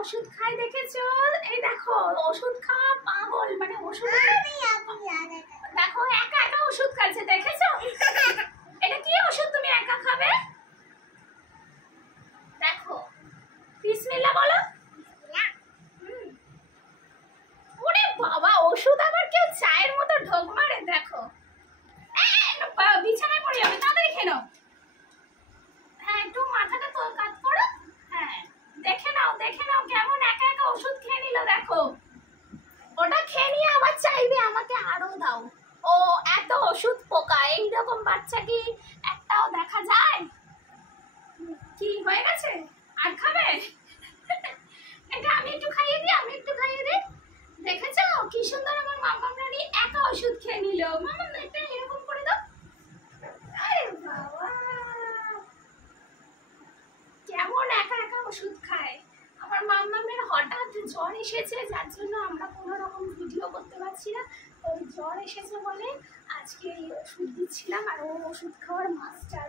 ওষুধ খায় দেখেছো? এই দেখো ওষুধ খাওয়া পাগল, মানে ওষুধ দেখো একা একা ওষুধ খাচ্ছে দেখেছো? এটা কি ওষুধ তুমি একা খাবে? দেখো বিসমিল্লাহ বলো। ওরে বাবা, ওষুধ আবার কেউ চায়ের মতো ঢোক মারে। দেখো বিছানায় পড়ে যাবে, তাড়াতাড়ি খেয়ে নাও। হ্যাঁ একটু মাথাটা তো কাত করো। হ্যাঁ দেখে নাও কেমন একা একা ওষুধ খেয়ে নিল। দেখো ওটা খেয়ে নিয়ে আবার চাইবে আমাকে আরো দাও। ও এত ওষুধ পোকা, এইরকম বাচ্চা কি একটাও দেখা যায়? কি হয়ে গেছে? আর খাবে? এটা আমি একটু খাইয়ে দিই। দেখেছো কি সুন্দর আমার মাম্মা রানী একা ওষুধ খেয়ে নিল। মাম্মা এটা এরকম করে দাও। আরে বাবা, কেমন একা একা ওষুধ খায়। আমার মাম্মামের হঠাৎ জ্বর এসেছে, যার জন্য আমরা কোনো রকম ভিডিও করতে পারছি না। ওই জ্বর এসেছে বলে আজকে এই ওষুধ দিচ্ছিলাম, আর ও ওষুধ খাওয়ার মাস্টার।